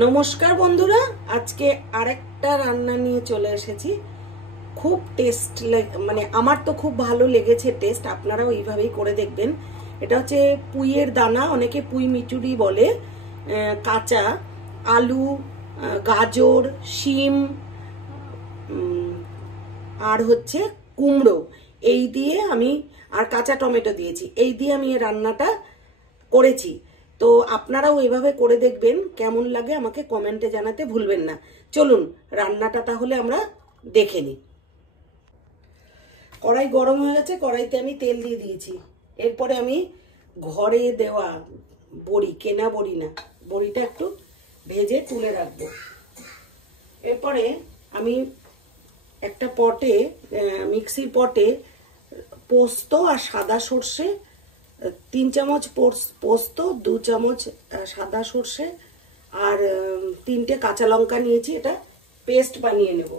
নমস্কার বন্ধুরা, আজকে আরেকটা রান্না নিয়ে চলে এসেছি। খুব টেস্ট, মানে আমার তো খুব ভালো লেগেছে টেস্ট। আপনারাও এইভাবেই করে দেখবেন। এটা হচ্ছে পুঁইয়ের দানা, অনেকে পুঁই মিচুরি বলে। কাঁচা আলু, গাজর, শিম আর হচ্ছে কুমড়ো, এই দিয়ে আমি, আর কাঁচা টমেটো দিয়েছি, এই দিয়ে আমি এই রান্নাটা করেছি। তো আপনারাও এভাবে করে দেখবেন, কেমন লাগে আমাকে কমেন্টে জানাতে ভুলবেন না। চলুন রান্নাটা তাহলে আমরা দেখে নিই। কড়াই গরম হয়ে গেছে, কড়াইতে আমি তেল দিয়ে দিয়েছি। এরপরে আমি ঘরে দেওয়া বড়ি, কেনা বড়ি না, বড়িটা একটু ভেজে তুলে রাখবো। এরপরে আমি একটা পটে, মিক্সির পটে পোস্ত আর সাদা সর্ষে, 3 চামচ পোস্ত, 2 চামচ সাদা সর্ষে আর 3টে কাঁচা লঙ্কা নিয়েছি। এটা পেস্ট বানিয়ে নেব।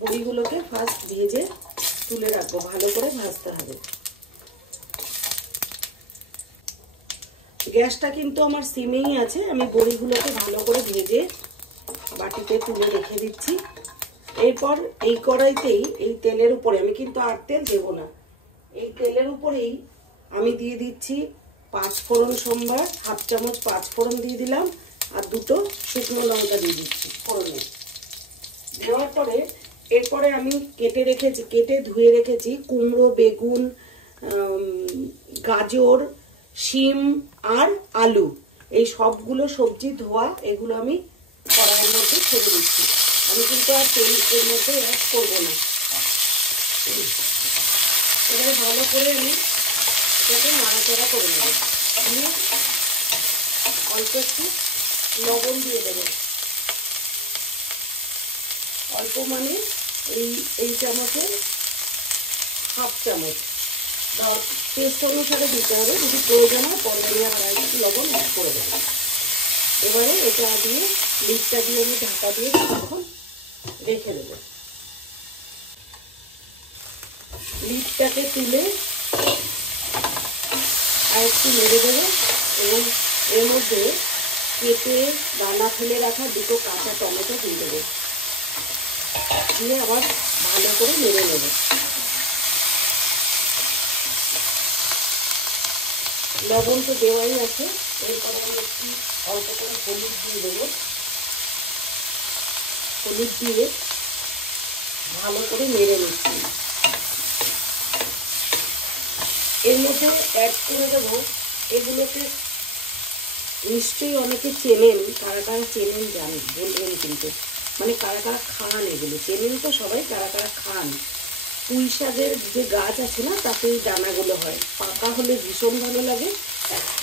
বড়িগুলোকে ফার্স্ট ভেজে তুলে রাখবো, ভালো করে ভাজতে হবে। গ্যাসটা কিন্তু আমার সিমেই আছে। আমি বড়িগুলোকে ভালো করে ভেজে বাটিতে তুলে রেখে দিচ্ছি। এরপর এই কড়াইতেই, এই তেলের উপরে, আমি কিন্তু আর তেল দেবো না, এই তেলের উপরেই আমি দিয়ে দিচ্ছি 5 ফোড়ন সম্বার, 1/2 চামচ 5 ফোড়ন দিয়ে দিলাম, আর 2টো শুকনো লঙ্কা দিয়ে দিচ্ছি ফোড়নে। দেওয়ার পরে এরপরে আমি কেটে ধুয়ে রেখেছি কুমড়ো, বেগুন, গাজর, শিম আর আলু, এই সবগুলো সবজি ধোয়া, এগুলো আমি কড়াইয়ের মধ্যে ছেড়ে দিচ্ছি। আমি কিন্তু আর তেল এর মধ্যে অ্যাড করবো না। এবারে ভালো করে আমি এটাকে নাড়াচাড়া করে নেব। আমি অল্প একটু লবণ দিয়ে দেবো, অল্প মানে এই চামচে 1/2 চামচ, টেস্ট অনুসারে দিতে হবে। যদি প্রয়োজন হয় পরে আমি আবার একটু লবণ অ্যাড করে দেবো। এবারে এটা দিয়ে লিডটা দিয়ে আমি ঢাকা দিয়ে কিছুক্ষণ রেখে দেবো। লিডটাকে তুলে আর একটু নেড়ে দেবো এবং এর মধ্যে কেটে দানা ফেলে রাখা 2টো কাঁচা টমেটো দিয়ে দেবো, দিয়ে আবার ভালো করে নেড়ে নেবো। লবণ তো দেওয়াই আছে। এরপরে আমি একটু অল্প করে হলুদ দিয়ে দেবো। হলুদ দিয়ে ভালো করে নেড়ে নিচ্ছি। এর মধ্যে অ্যাড করে দেবো, এগুলোকে নিশ্চয়ই অনেকে চেনেন, কারা কারা চেনেন জানেন বলবেন কিন্তু, মানে কারা কারা খান, এগুলো চেনেন তো সবাই, কারা কারা খান। পুঁই শাকের যে গাছ আছে না, তাতে এই দানাগুলো হয়, পাকা হলে ভীষণ ভালো লাগে।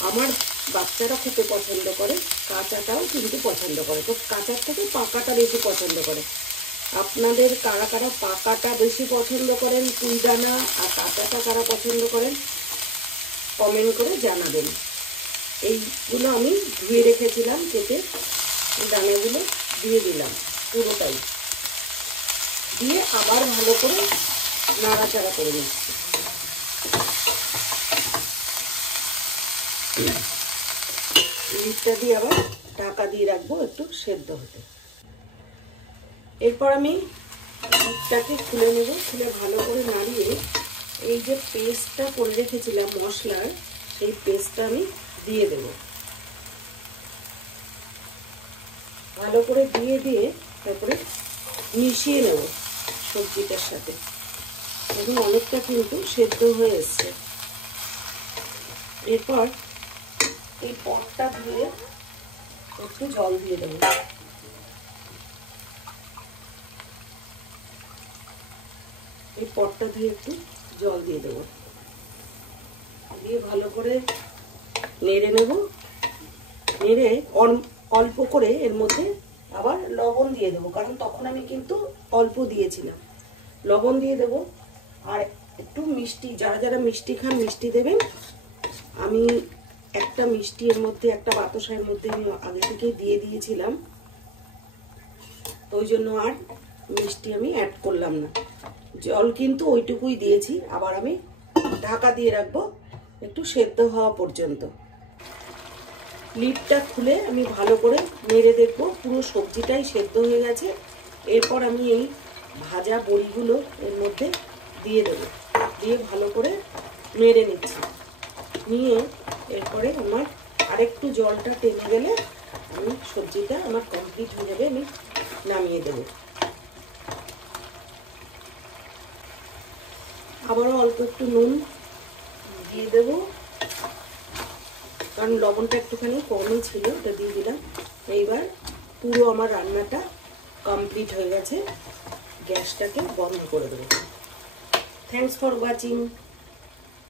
আমার বাচ্চারা খেতে পছন্দ করে, কাঁচাটাও কিন্তু পছন্দ করে, তো কাঁচার থেকে পাকাটা বেশি পছন্দ করে। আপনাদের কারা কারা পাকাটা বেশি পছন্দ করেন, পুঁই দানা, আর কাঁচাটা কারা পছন্দ করেন কমেন্ট করে জানাবেন। এইগুলো আমি ধুয়ে রেখেছিলাম, কেটে দানাগুলো দিয়ে দিলাম পুরোটাই, দিয়ে আবার ভালো করে নাড়াচাড়া করে নিচ্ছি। লিডটা দিয়ে আবার ঢাকা দিয়ে রাখবো একটু সেদ্ধ হতে। এরপর আমি লিডটাকে খুলে নেব, খুলে ভালো করে নাড়িয়ে এই যে পেস্টটা করে রেখেছিলাম মশলার, সেই পেস্টটা আমি দিয়ে দেব। ভালো করে দিয়ে তারপরে মিশিয়ে নেব সবজিটার সাথে। এখন অনেকটা কিন্তু সেদ্ধ হয়ে এসছে। এরপর এই পটটা ধুয়ে একটু জল দিয়ে দেবো। এই পটটা ধুয়ে একটু জল দিয়ে দেবো, দিয়ে ভালো করে নেড়ে নেব। নেড়ে অল্প করে এর মধ্যে আবার লবণ দিয়ে দেবো, কারণ তখন আমি কিন্তু অল্প দিয়েছিলাম। লবণ দিয়ে দেবো আর একটু মিষ্টি, যারা যারা মিষ্টি খান মিষ্টি দেবেন। আমি একটা মিষ্টি এর মধ্যে, একটা বাতাসার মধ্যে আমি আগে থেকে দিয়ে দিয়েছিলাম, তো ওই জন্য আর মিষ্টি আমি অ্যাড করলাম না। জল কিন্তু ওইটুকুই দিয়েছি। আবার আমি ঢাকা দিয়ে রাখবো একটু সেদ্ধ হওয়া পর্যন্ত। লিডটা খুলে আমি ভালো করে নেড়ে দেখবো পুরো সবজিটাই সেদ্ধ হয়ে গেছে। এরপর আমি এই ভাজা বড়িগুলো এর মধ্যে দিয়ে দেবো, দিয়ে ভালো করে নেড়ে নিচ্ছি। নিয়ে এরপরে আমার আরেকটু জলটা টেনে গেলে আমি সবজিটা আমার কমপ্লিট হয়ে যাবে, আমি নামিয়ে দেবো। আবারও অল্প একটু নুন দিয়ে দেবো, কারণ লবণটা একটুখানি কমই ছিল, ওটা দিয়ে দিলাম। এইবার পুরো আমার রান্নাটা কমপ্লিট হয়ে গেছে, গ্যাসটাকে বন্ধ করে দেবো। Thanks for watching.